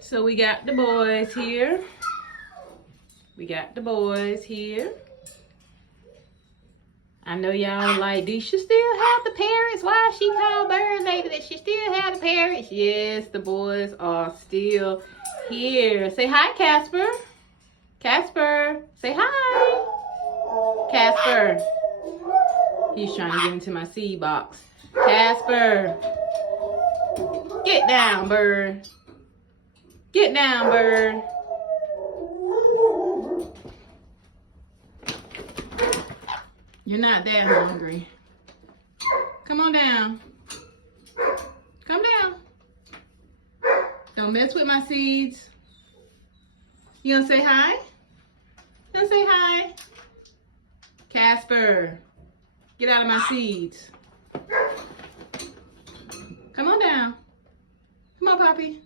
So we got the boys here. We got the boys here. I know y'all like, do she still have the parents? Why she called Bird Lady that she still have the parents? Yes, the boys are still here. Say hi, Casper. Casper, say hi. Casper. He's trying to get into my seed box. Casper. Get down, Bird. Get down, Bird. You're not that hungry. Come on down. Come down. Don't mess with my seeds. You gonna say hi? You gonna say hi? Casper, get out of my seeds. Come on down. Come on, Poppy.